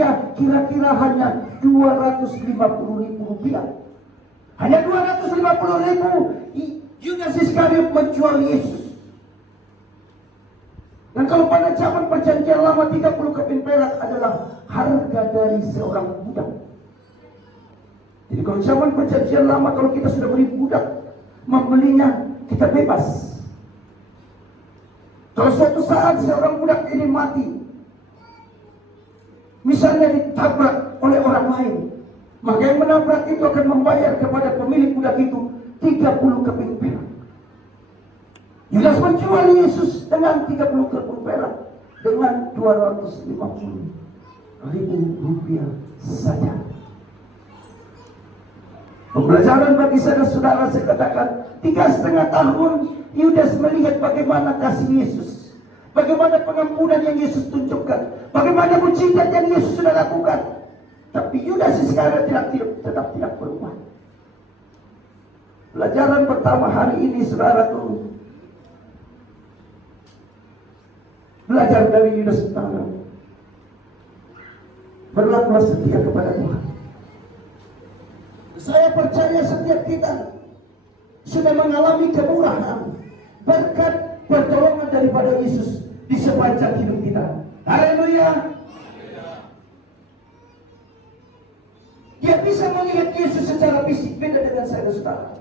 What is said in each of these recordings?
dia kira-kira hanya 250.000 rupiah. Hanya 250.000 Yudas Iskariot menjual Yesus. Dan kalau pada zaman perjanjian lama 30 keping perak adalah harga dari seorang budak. Jadi kalau zaman perjanjian lama, kalau kita sudah beli budak, membelinya kita bebas. Kalau suatu saat seorang budak ini mati, misalnya ditabrak oleh orang lain, maka yang menabrak itu akan membayar kepada pemilik budak itu 30 keping perak. Yudas menjual Yesus dengan 30 keping perak, dengan 250.000 rupiah saja. Pembelajaran bagi saudara-saudara, saya katakan 3,5 tahun Yudas melihat bagaimana kasih Yesus, bagaimana pengampunan yang Yesus tunjukkan, bagaimana mujizat yang Yesus sudah lakukan. Tapi Yudas Iskariot tetap tidak berubah. Pelajaran pertama hari ini, saudaraku, belajar dari Yudas Iskariot. Berlakulah setia kepada Tuhan. Saya percaya setiap kita sudah mengalami kemurahan, berkat pertolongan daripada Yesus di sepanjang hidup kita. Haleluya. Dia bisa melihat Yesus secara fisik, beda dengan saya, saudara.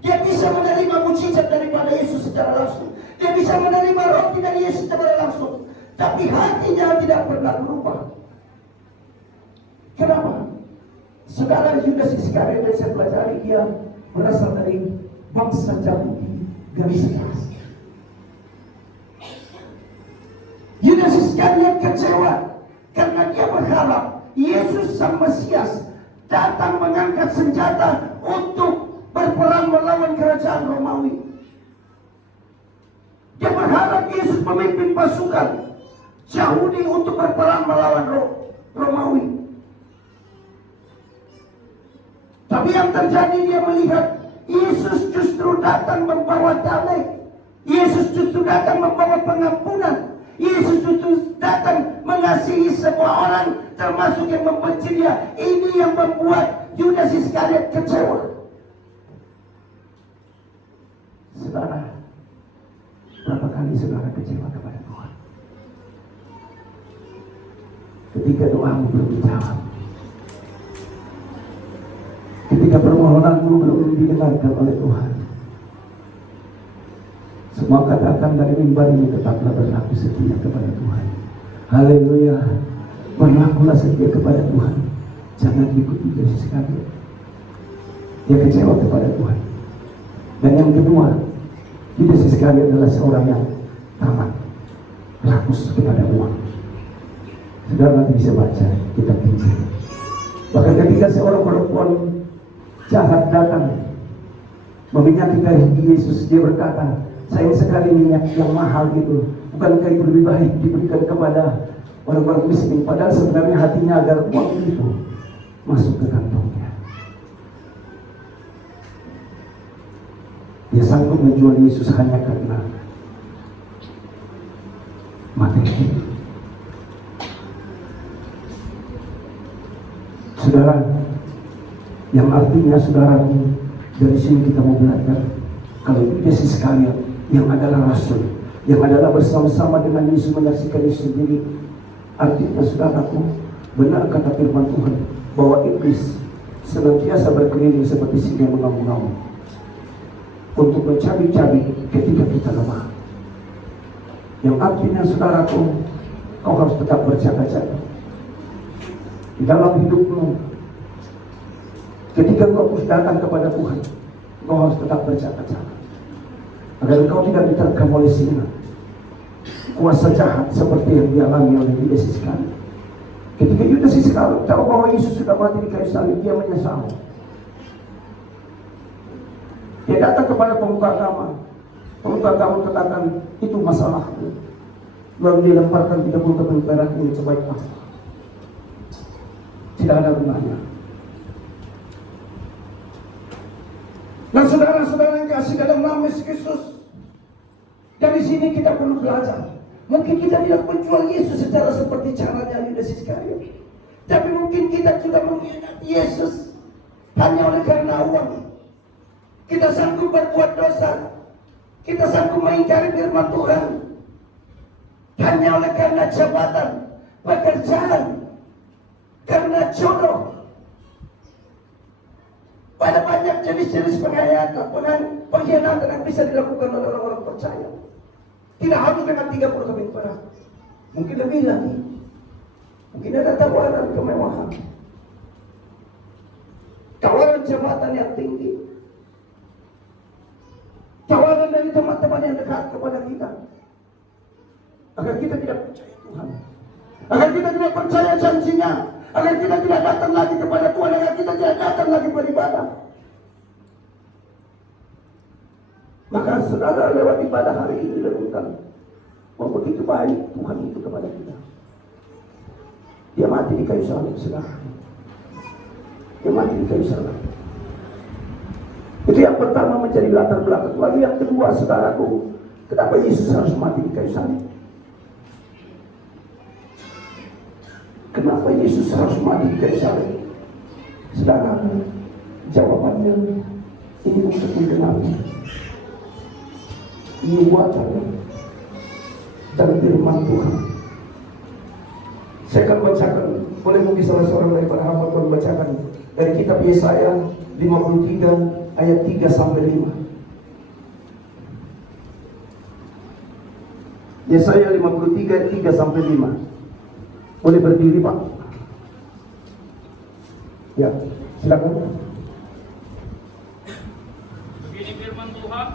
Dia bisa menerima mujizat daripada Yesus secara langsung. Dia bisa menerima roti dari Yesus secara langsung. Tapi hatinya tidak pernah berubah. Kenapa? Saudara, Yudas Iskariot yang saya pelajari, dia berasal dari bangsa Yahudi garis keras. Yudas Iskariot kecewa karena dia berharap Yesus sang Mesias datang mengangkat senjata untuk berperang melawan kerajaan Romawi. Dia berharap Yesus memimpin pasukan Yahudi untuk berperang melawan Romawi. Tapi yang terjadi, dia melihat Yesus justru datang membawa damai. Yesus justru datang membawa pengampunan. Yesus justru datang mengasihi semua orang, termasuk yang membenci dia. Ini yang membuat Yudas Iskariot kecewa. Saudara, berapa kali saudara kecewa kepada Tuhan? Ketika doamu belum dijawab, ketika permohonanmu belum didengarkan oleh Tuhan. Semua katakan dari mimbar ini, tetaplah berlaku setia kepada Tuhan. Haleluya. Berlakulah setia kepada Tuhan. Jangan ikuti Yudas Iskariot. Dia kecewa kepada Tuhan. Dan yang kedua, Yudas Iskariot adalah seorang yang tamak, rakus kepada uang. Saudara nanti bisa baca kitab Injil. Bahkan ketika seorang perempuan jahat datang meminyaki kaki Yesus, dia berkata, sayang sekali minyak yang mahal itu, bukankah itu lebih baik diberikan kepada orang-orang miskin? Padahal sebenarnya hatinya agar uang itu masuk ke kantongnya. Dia sanggup menjual Yesus hanya karena materi. Saudara, yang artinya saudaraku, dari sini kita mau belajar kalau Yudas Iskariot yang adalah rasul, yang adalah bersama-sama dengan Yesus menyaksikan Yesus sendiri. Artinya saudaraku, benar kata firman Tuhan bahwa iblis senantiasa berkeliling seperti singa mengamuk-ngamuk untuk mencabik-cabik ketika kita lemah. Yang artinya saudaraku, kau harus tetap berjaga-jaga di dalam hidupmu. Ketika kau datang kepada Tuhan, kau harus tetap berjaga-jaga agar kau tidak diterkam oleh singa, kuasa jahat seperti yang dialami oleh Yudas Iskariot. Ketika Yudas Iskariot tahu bahwa Yesus sudah mati di kayu salib, dia menyesal. Dia datang kepada pemuka agama. Pemuka agama katakan, itu masalahku. Lalu dia lemparkan 30 keping perak ini sebaik apa. Tidak ada gunanya. Nah, saudara-saudara yang kasih dalam nama Yesus Kristus, dari sini kita perlu belajar. Mungkin kita tidak menjual Yesus secara seperti caranya Yudas Iskariot. Tapi mungkin kita juga mengkhianati Yesus hanya oleh karena uang. Kita sanggup berbuat dosa, kita sanggup mengingkari firman Tuhan hanya oleh karena jabatan, pekerjaan, karena jodoh. Pada banyak jenis-jenis pengkhianatan yang bisa dilakukan oleh orang-orang percaya. Tidak harus dengan 30 kawin perak, mungkin lebih lagi. Mungkin ada tawaran kemewahan, tawaran jabatan yang tinggi, tawaran dari teman-teman yang dekat kepada kita, agar kita tidak percaya Tuhan, agar kita tidak percaya janjinya, agar kita tidak datang lagi kepada Tuhan, agar kita tidak datang lagi beribadah. Maka saudara lewat ibadah hari ini renungkan, begitu baik Tuhan itu kepada kita. Dia mati di kayu salib, saudara. Dia mati di kayu salib. Itu yang pertama menjadi latar belakang. Lalu yang kedua, saudaraku, kenapa Yesus harus mati di kayu salib? Kenapa Yesus harus mati di kayu salib? Saudara, jawabannya ini untuk menggenapi nubuatan dan firman Tuhan. Saya akan bacakan, boleh mungkin salah seorang daripada hamba Tuhan bacakan dari kitab Yesaya 53 ayat 3 sampai 5. Yesaya 53 ayat 3 sampai 5. Boleh berdiri, Pak? Ya, silakan. Begini firman Tuhan,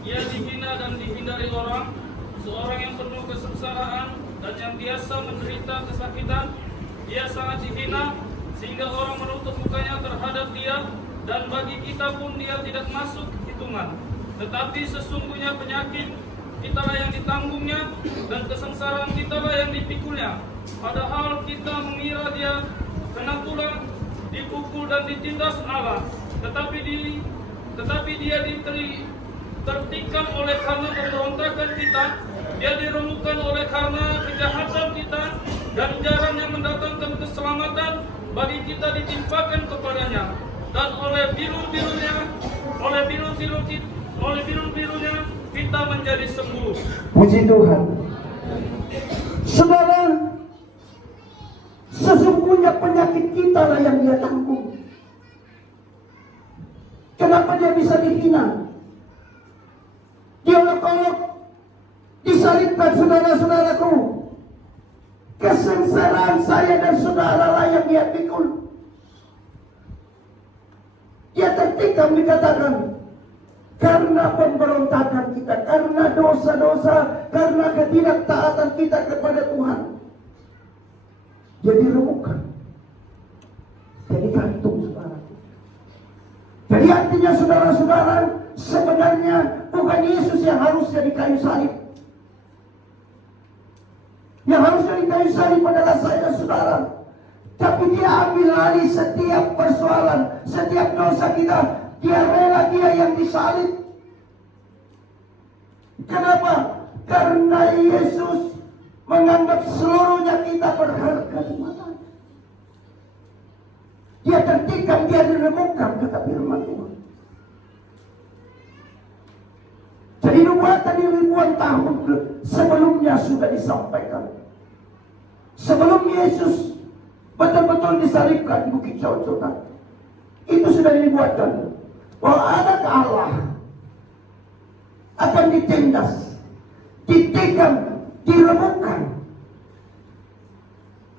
ia dihina dan dihindari orang, seorang yang penuh kesengsaraan dan yang biasa menderita kesakitan. Dia sangat dihina sehingga orang menutup mukanya terhadap dia, dan bagi kita pun dia tidak masuk hitungan. Tetapi sesungguhnya penyakit kitalah yang ditanggungnya, dan kesengsaraan kitalah yang dipikulnya. Padahal kita mengira dia kena tulang, dipukul dan ditindas Allah, tetapi dia tertikam oleh karena pemberontakan kita, dia diremukkan oleh karena kejahatan kita, dan jaran yang mendatangkan keselamatan bagi kita ditimpakan kepadanya, dan oleh biru-birunya kita menjadi sembuh. Puji Tuhan. Saudara, sesungguhnya penyakit kita lah yang dia tanggung. Kenapa dia bisa dihina? Diolok-olok, disalibkan, saudara-saudaraku. Kesengsaraan saya dan saudara lah yang dia pikul. Dia tertikam, dikatakan, karena pemberontakan kita, karena dosa-dosa, karena ketidaktaatan kita kepada Tuhan. Dia diremukkan, dia digantung, saudara. Jadi artinya saudara-saudara, sebenarnya bukan Yesus yang harusnya di kayu salib. Yang harusnya di kayu salib adalah saya dan saudara. Tapi dia ambil alih setiap persoalan, setiap dosa kita. Dia rela dia yang disalib. Kenapa? Karena Yesus menganggap seluruhnya kita berharga di matanya. Dia tertikam, dia diremukkan, kata firman Tuhan. Jadi nubuatan di ribuan tahun sebelumnya sudah disampaikan. Sebelum Yesus betul-betul disalibkan di Bukit Golgota, itu sudah dibuatkan bahwa anak Allah akan ditindas, ditikam, diremukkan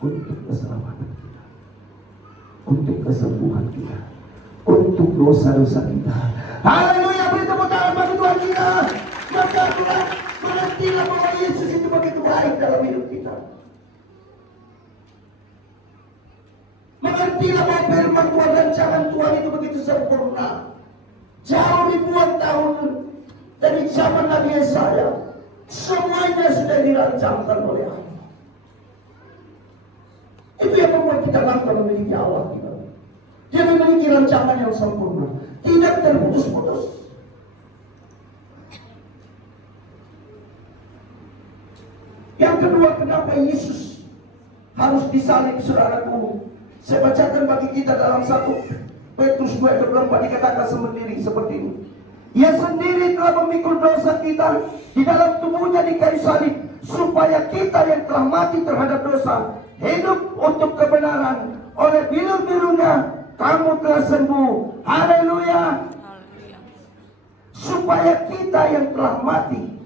untuk keselamatan kita, untuk kesembuhan kita, untuk dosa-dosa kita. Haleluya, beri tepuk tangan bagi Tuhan kita. Maka Tuhan mengertilah bahwa Yesus itu begitu baik dalam hidup kita. Mengertilah bahwa firman Tuhan dan jalan Tuhan itu begitu sempurna. Jauh ribuan tahun dari zaman Nabi Yesaya, semuanya sudah dirancangkan oleh Allah. Itu yang membuat kita bangga memiliki Allah kita. Dia memiliki rancangan yang sempurna, tidak terputus-putus. Yang kedua, kenapa Yesus harus disalib, saudaraku. Saya bacakan bagi kita dalam 1 Petrus 2:24 dikatakan seperti ini. Ia sendiri telah memikul dosa kita di dalam tubuhnya di kayu salib, supaya kita yang telah mati terhadap dosa hidup untuk kebenaran. Oleh bilu-bilunya kamu telah sembuh. Haleluya. Supaya kita yang telah mati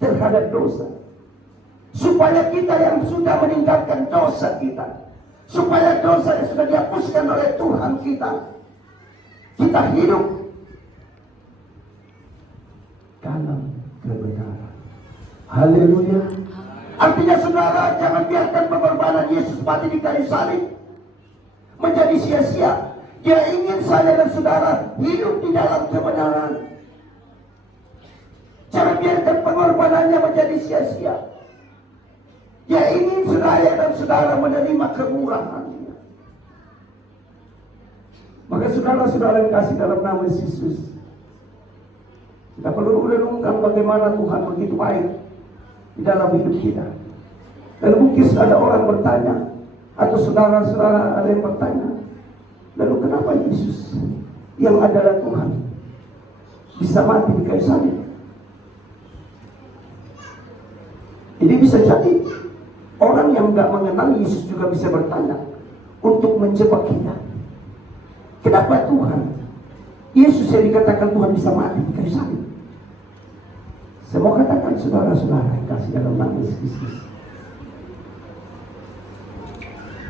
terhadap dosa, supaya kita yang sudah meninggalkan dosa kita, supaya dosa yang sudah dihapuskan oleh Tuhan kita hidup dalam kebenaran. Haleluya. Artinya saudara, jangan biarkan pengorbanan Yesus mati di kayu salib menjadi sia-sia. Dia ingin saya dan saudara hidup di dalam kebenaran. Jangan biarkan pengorbanannya menjadi sia-sia. Dia ingin saya dan saudara menerima kemurahan-Nya. Maka saudara-saudara yang kasih dalam nama Yesus, kita perlu renungkan bagaimana Tuhan begitu baik di dalam hidup kita. Dan mungkin ada orang bertanya, atau saudara-saudara ada yang bertanya, lalu kenapa Yesus yang adalah Tuhan bisa mati di kayu salib? Ini bisa jadi orang yang nggak mengenal Yesus juga bisa bertanya untuk menjebak kita. Kenapa Tuhan Yesus yang dikatakan Tuhan bisa mati di kayu salib? Saya mau katakan saudara-saudara yang kasih dalam nama Yesus,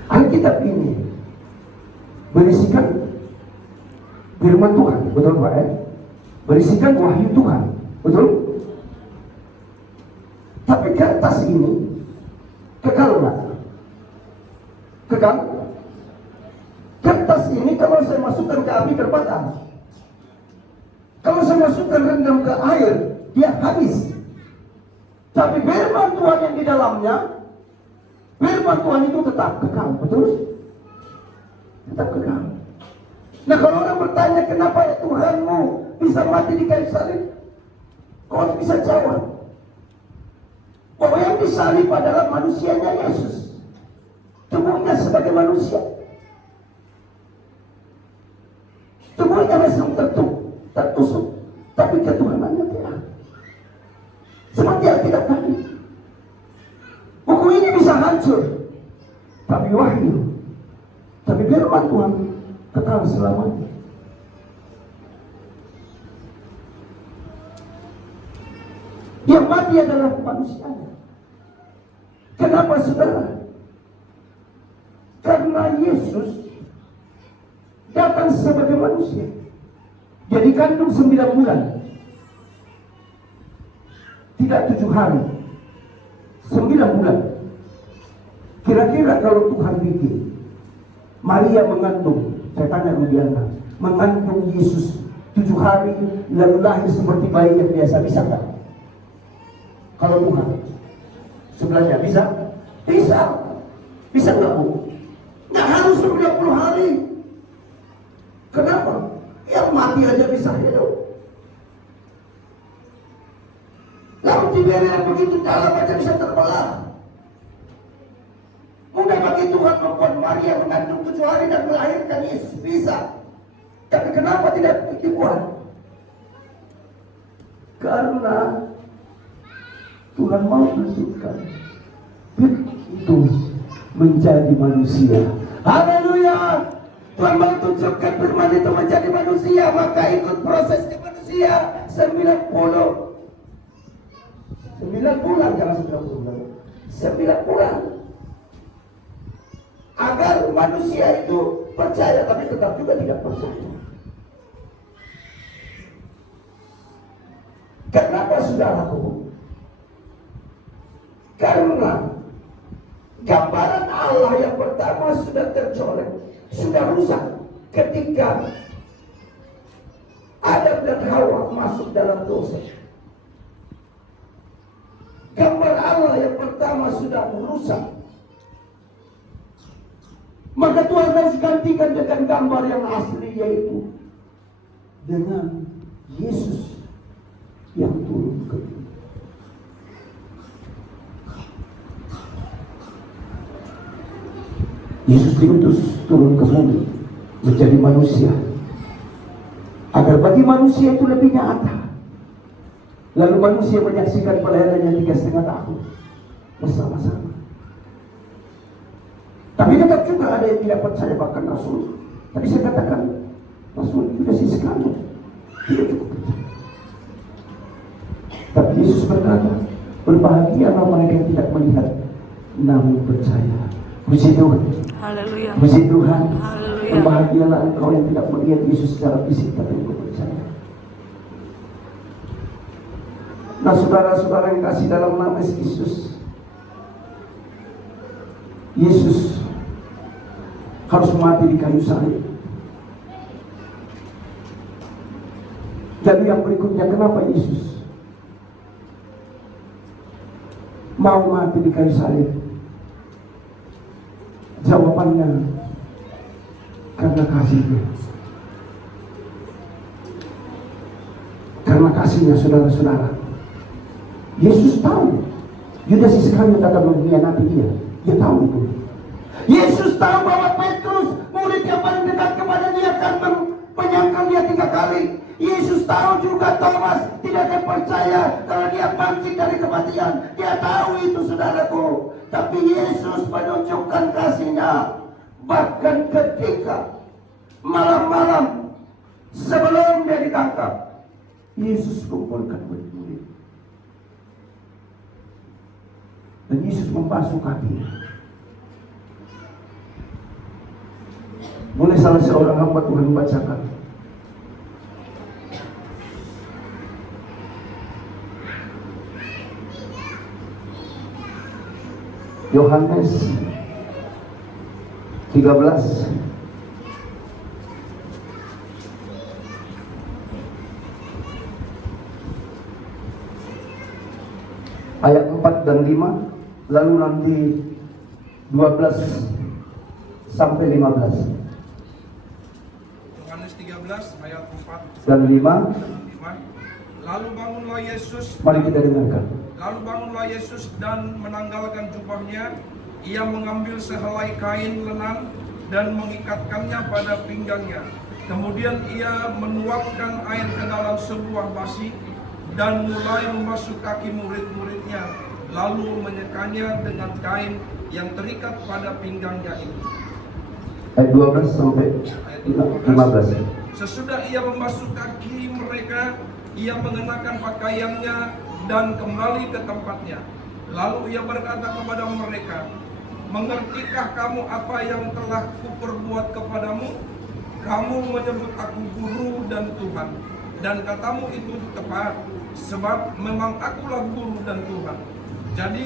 Alkitab ini berisikan firman Tuhan, betul Pak ya? Berisikan wahyu Tuhan, betul? Tapi kertas ini kekal nggak? Kekal? Kertas ini kalau saya masukkan ke api terbakar. Kalau saya masukkan rendam ke air, dia habis. Tapi firman Tuhan yang di dalamnya, firman Tuhan itu tetap kekal, betul? Tetap kekal. Nah kalau orang bertanya kenapa ya Tuhanmu bisa mati di kayu salib, kau harus bisa jawab bahwa yang disalib adalah manusianya Yesus, tubuhnya sebagai manusia. Tubuhnya memang tertusuk, tapi ketuhanannya tidak. Seperti Alkitab tadi, buku ini bisa hancur, tapi wahyu, tapi firman Tuhan kekal selamanya. Yang mati adalah manusianya. Kenapa saudara? Karena Yesus datang sebagai manusia. Dia dikandung 9 bulan. Tidak 7 hari. 9 bulan. Kira-kira kalau Tuhan bikin Maria mengandung, saya tanya sama dia, mengandung Yesus 7 hari lalu lahir seperti bayi yang biasa, bisa nggak? Kalau Tuhan sebelahnya bisa? Bisa. Bisa nggak Bu? Nggak harus 90 hari. Kenapa? Yang mati aja bisa hidup. Laut Tiberia yang begitu dalam aja bisa terbelah. Mudah bagi Tuhan membuat Maria mengandung 7 hari dan melahirkan Yesus, bisa. Tapi kenapa tidak dibuat? Karena Tuhan mau tunjukkan itu menjadi manusia. Haleluya. Tuhan mau tunjukkan firman itu menjadi manusia, maka ikut proses ke manusia 9 bulan, jangan 9 bulan. 9 bulan. Agar manusia itu percaya tapi tetap juga tidak percaya. Kenapa saudaraku? Karena gambaran Allah yang pertama sudah tercolek, sudah rusak ketika Adam dan Hawa masuk dalam dosa. Gambar Allah yang pertama sudah rusak. Maka Tuhan harus gantikan dengan gambar yang asli, yaitu dengan Yesus yang turun ke bumi. Yesus diutus turun ke bumi menjadi manusia, agar bagi manusia itu lebih nyata. Lalu manusia menyaksikan pelayanannya 3,5 tahun bersama-sama. Tapi tetap juga ada yang tidak percaya, bahkan Rasul. Tapi saya katakan, Rasul juga sih sekali tidak cukup percaya. Tapi Yesus berkata, berbahagialah mereka yang tidak melihat namun percaya. Puji Tuhan. Haleluya. Puji Tuhan. Haleluya. Berbahagialah engkau yang tidak melihat Yesus secara fisik tapi engkau percaya. Nah, saudara-saudara yang kasih dalam nama Yesus, Yesus harus mati di kayu salib. Jadi yang berikutnya, kenapa Yesus mau mati di kayu salib? Jawabannya karena kasihnya. Karena kasihnya, saudara-saudara. Yesus tahu Yudas Iskariot akan mengkhianati dia. Dia tahu itu. Yesus tahu bahwa Petrus, murid yang paling dekat kepada dia, akan menyangkal dia 3 kali. Yesus tahu juga Thomas tidak akan percaya kalau dia bangkit dari kematian. Dia tahu itu, saudaraku. Tapi Yesus menunjukkan kasihnya. Bahkan ketika malam-malam sebelum dia ditangkap, Yesus kumpulkan murid-murid. Dan Yesus membasuh kakinya. Boleh salah seorang hamba Tuhan bacakan? Yohanes 13 ayat 4 dan 5, lalu nanti 12 sampai 15. Yohanes 13 ayat 4 Dan 5. Lalu bangunlah Yesus. Mari kita dengarkan. Lalu bangunlah Yesus dan menanggalkan jubahnya. Ia mengambil sehelai kain lenan dan mengikatkannya pada pinggangnya. Kemudian ia menuangkan air ke dalam sebuah basi dan mulai membasuh kaki murid-muridnya, lalu menyekanya dengan kain yang terikat pada pinggangnya itu. Ayat 12 sampai 15. Sesudah ia membasuh kaki mereka, ia mengenakan pakaiannya dan kembali ke tempatnya. Lalu ia berkata kepada mereka, mengertikah kamu apa yang telah kuperbuat kepadamu? Kamu menyebut aku guru dan Tuhan, dan katamu itu tepat, sebab memang akulah guru dan Tuhan. Jadi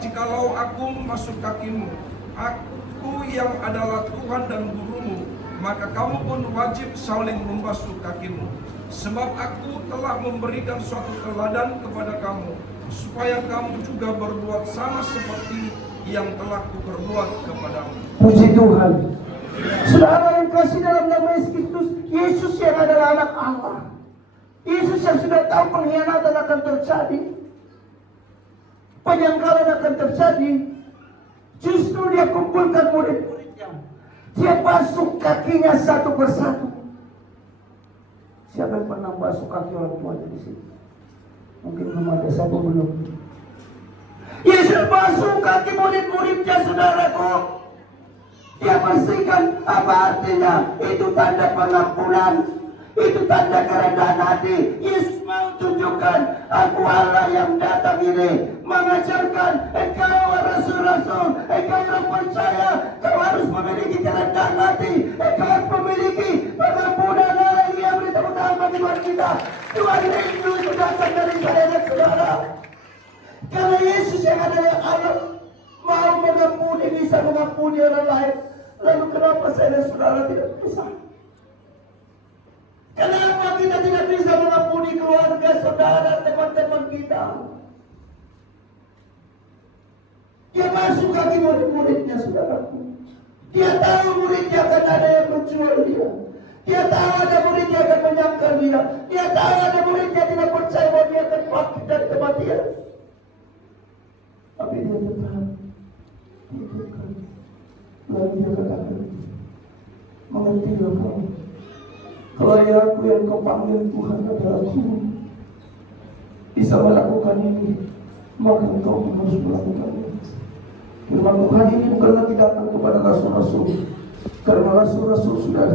jikalau aku masuk kakimu, aku yang adalah Tuhan dan gurumu, maka kamu pun wajib saling membasuh kakimu. Sebab aku telah memberikan suatu teladan kepada kamu, supaya kamu juga berbuat sama seperti yang telah kuperbuat kepadamu. Puji Tuhan. Saudara yang kasih dalam nama Yesus, Yesus yang adalah anak Allah, Yesus yang sudah tahu pengkhianatan akan terjadi, penyangkalan akan terjadi, justru dia kumpulkan murid-muridnya. Dia basuh kakinya satu persatu. Siapa yang pernah basuh kaki orang tuanya di sini? Mungkin belum ada, siapa belum? Yesus basuh kaki murid-muridnya, saudaraku. Dia bersihkan. Apa artinya? Itu tanda pengampunan, itu tanda kerendahan hati. Yesus mau tunjukkan, aku Allah yang datang ini mengajarkan engkau rasul-rasul, engkau yang percaya, kau harus memiliki kerendahan hati, engkau harus memiliki pengampunan. Yang beri tepuk tangan bagi Tuhan kita. Tuhan rindu itu datang dari saya dan saudara. Karena Yesus yang adalah Allah mau mengampuni, bisa mengampuni orang lain. Lalu kenapa saya dan saudara tidak bisa? Kenapa kita tidak bisa mengampuni keluarga, saudara, teman-teman kita? Dia masuk kaki murid-muridnya, saudaraku. Dia tahu muridnya akan ada yang menjual dia. Dia tahu ada muridnya akan menyangkal dia. Dia tahu ada muridnya tidak percaya bahwa dia akan bangkit dari kematian. Tapi dia tetap Lalu dia katakan, mengertilah kau. Kalau ya aku yang kau panggil Tuhan adalah aku bisa melakukan ini, maka engkau harus melakukannya. Firman Tuhan ini bukan lagi datang kepada rasul-rasul, karena rasul-rasul sudah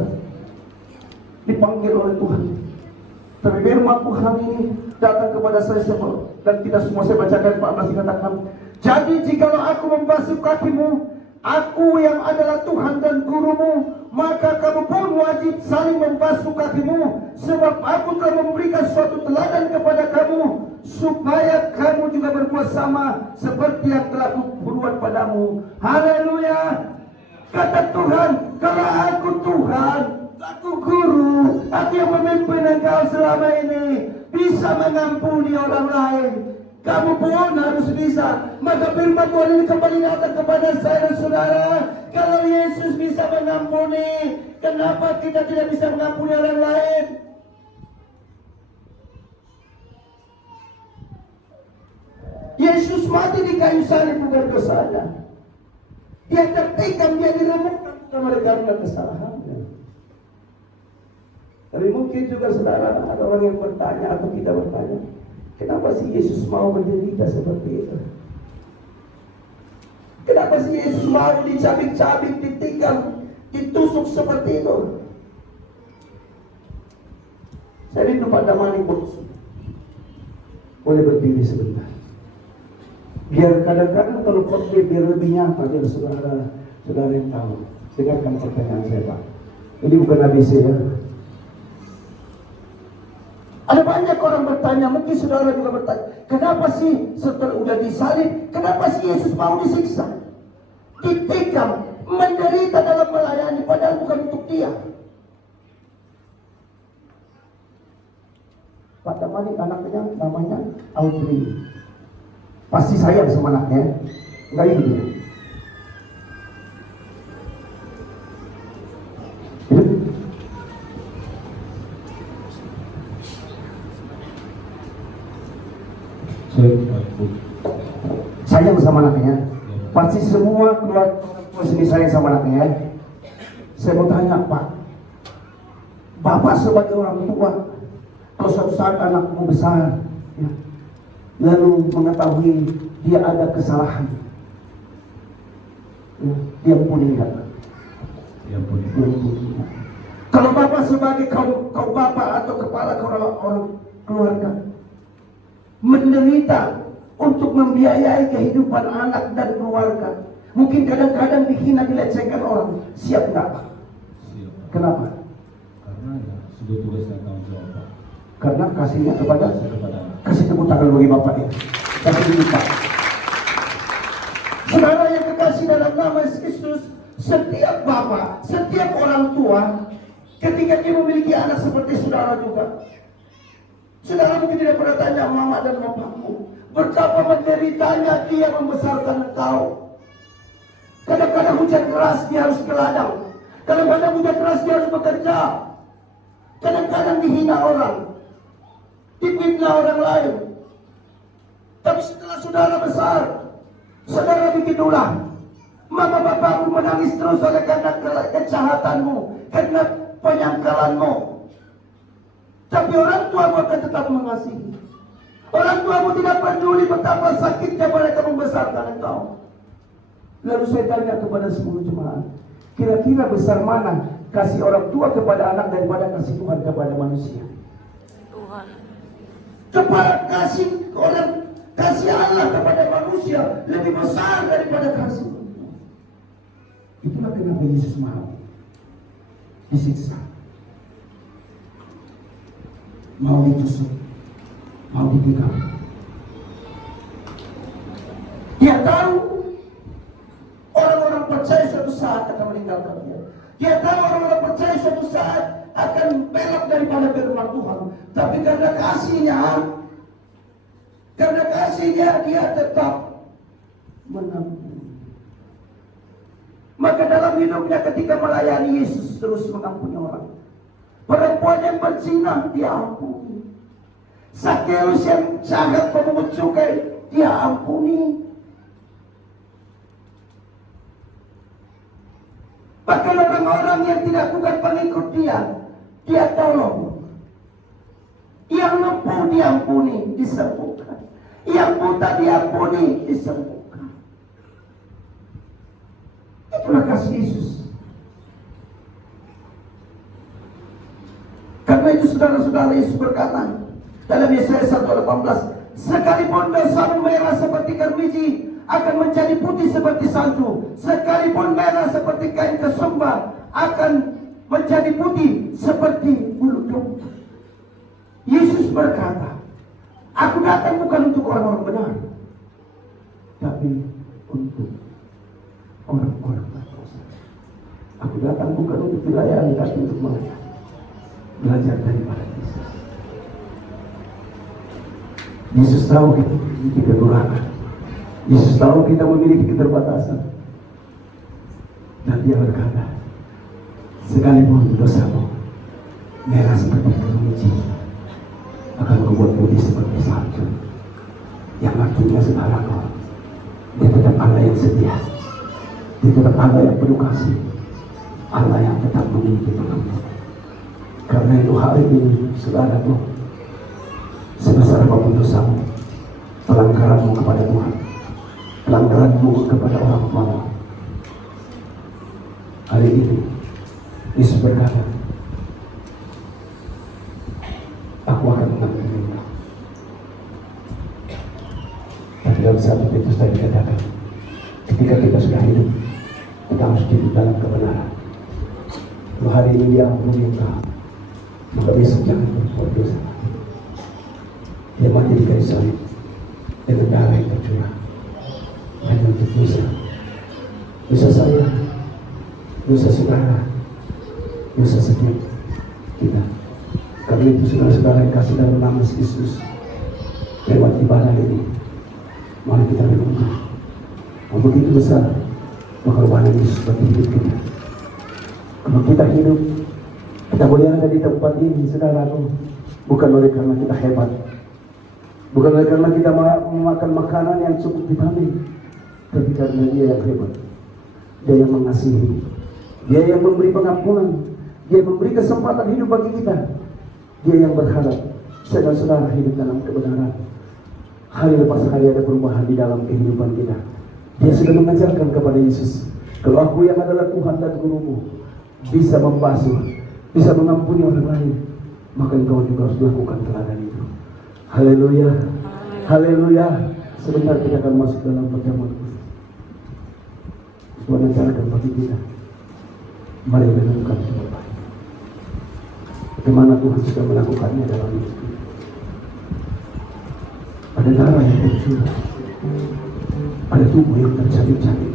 dipanggil oleh Tuhan. Tapi firman Tuhan ini datang kepada saya semua, dan kita semua. Saya bacakan 14 dikatakan, jadi jikalau aku membasuh kakimu, aku yang adalah Tuhan dan gurumu, maka kamu pun wajib saling membasuh kakimu, sebab aku telah memberikan suatu teladan kepada kamu, supaya kamu juga berbuat sama seperti yang telah kubuat padamu. Haleluya. Kata Tuhan, kalau aku Tuhan, aku guru, aku yang memimpin engkau selama ini, bisa mengampuni orang lain, kamu pun harus bisa. Maka firman Tuhan ini kembali datang kepada saya dan saudara. Kalau Yesus bisa mengampuni, kenapa kita tidak bisa mengampuni orang lain? Yesus mati di kayu salib bukan dosanya. Dia tertikam, dia diremukkan bukan oleh karena kesalahannya. Tapi mungkin juga saudara, ada orang yang bertanya atau kita bertanya, kenapa sih Yesus mau menderita seperti itu? Kenapa sih Yesus mau dicabik-cabik, ditikam, ditusuk seperti itu? Saya rindu Pak Damani boleh berdiri sebentar. Biar kadang-kadang kalau khotbah biar lebih nyata, biar saudara yang tahu. Dengarkan pertanyaan saya Pak. Ini bukan ABC ya. Ada banyak orang bertanya, mungkin saudara juga bertanya, kenapa sih setelah udah disalib, kenapa sih Yesus mau disiksa, ditikam, menderita dalam melayani, padahal bukan untuk dia. Pak Damani anaknya namanya Audrey, pasti sayang sama anaknya, enggak itu dia. Sayang sama anaknya, pasti semua keluarga sini sayang sama anaknya. Saya mau tanya Pak, Bapak sebagai orang tua, kalau suatu saat anakmu besar, ya, lalu mengetahui dia ada kesalahan, ya, dia ampuni enggak? Dia ampuni. Kalau Bapak sebagai kaum bapak atau kepala orang keluarga menderita untuk membiayai kehidupan anak dan keluarga, mungkin kadang-kadang dihina, dilecehkan orang, siap nggak Pak? Siap. Kenapa? Karena ya sudah tugas dan tanggung jawab Pak. Karena kasihnya kepada kasih tepuk tangan bagi Bapak ya. Kasih dulu Pak. Saudara yang kekasih dalam nama Yesus, setiap bapak, setiap orang tua, ketika dia memiliki anak seperti saudara juga, saudara mungkin tidak pernah tanya mama dan bapakmu, betapa menderitanya dia membesarkan engkau. Kadang-kadang hujan keras dia harus ke ladang, kadang-kadang hujan keras dia harus bekerja, kadang-kadang dihina orang, difitnah orang lain. Tapi setelah saudara besar, saudara bikin ulah, mama bapakmu menangis terus oleh karena kejahatanmu, karena penyangkalanmu. Tapi orang tuamu akan tetap mengasihi. Orang tuamu tidak peduli betapa sakitnya mereka membesarkan engkau. Lalu saya tanya kepada seluruh jemaat, kira-kira besar mana kasih orang tua kepada anak daripada kasih Tuhan kepada manusia? Tuhan. Kepada kasih Allah kepada manusia lebih besar daripada kasih Tuhan. Itulah kenapa Yesus mau disiksa, mau ditusuk, mau ditikam. Dia tahu orang-orang percaya suatu saat akan meninggalkan dia. Dia tahu orang-orang percaya suatu saat akan belok daripada firman Tuhan. Tapi karena kasihnya dia tetap mengampuni. Maka dalam hidupnya ketika melayani Yesus terus mengampuni orang. Perempuan yang berzina dia ampuni. Sakeus yang jahat pemungut cukai dia ampuni. Bahkan orang-orang yang bukan pengikut dia tolong. Yang lumpuh diampuni, disembuhkan. Yang buta diampuni, disembuhkan. Itulah kasih Yesus. Karena itu saudara-saudara, Yesus berkata dalam Yesaya 1:18, sekalipun dosamu merah seperti kerbiji, akan menjadi putih seperti salju. Sekalipun merah seperti kain kesumba, akan menjadi putih seperti bulu domba. Yesus berkata, aku datang bukan untuk orang-orang benar, tapi untuk orang-orang berdosa. Aku datang bukan untuk dilayani, tapi untuk melayani. Belajar daripada Yesus. Yesus tahu kita memiliki kekurangan. Yesus tahu kita memiliki keterbatasan. Dan dia berkata, sekalipun dosamu merah seperti kerbiji, akan membuat putih seperti salju. Yang artinya saudaraku, dia tetap Allah yang setia. Dia tetap Allah yang penuh kasih. Allah yang tetap memiliki pengampun. Karena itu hari ini, saudaraku, sebesar apapun dosamu, pelanggaranmu kepada Tuhan, pelanggaranmu kepada orang tuamu, hari ini Yesus berkata, aku akan mengampunimu. Dan dalam satu Petrus tadi dikatakan, ketika kita sudah hidup, kita harus hidup dalam kebenaran. Kalau hari ini dia ampuni engkau, maka besok jangan berbuat dosa lagi. Dia mati di kayu salib dengan darah yang tercurah hanya untuk dosa. Dosa saya, dosa saudara, dosa setiap kita. Karena itu saudara-saudara yang kasih dalam nama Yesus, lewat ibadah ini, mari kita renungkan. Begitu besar pengorbanan Yesus bagi hidup kita. Kalau kita hidup, kita boleh ada di tempat ini, saudaraku, bukan oleh karena kita hebat, bukan oleh karena kita memakan makanan yang cukup vitamin, tapi karena dia yang hebat, dia yang mengasihi, dia yang memberi pengampunan, dia memberi kesempatan hidup bagi kita, dia yang berharap saudara-saudara hidup dalam kebenaran. Hari lepas hari ada perubahan di dalam kehidupan kita. Dia sudah mengajarkan kepada Yesus, kalau aku yang adalah Tuhan dan gurumu bisa membasuh, bisa mengampuni orang lain, maka engkau juga harus melakukan teladan itu. Haleluya, haleluya. Sebentar kita akan masuk dalam perjamuan. Tuhan ajarkan bagi kita, mari renungkan sebentar bagaimana Tuhan sudah melakukannya dalam hidup kita. Ada darah yang tercurah, ada tubuh yang tercabik-cabik,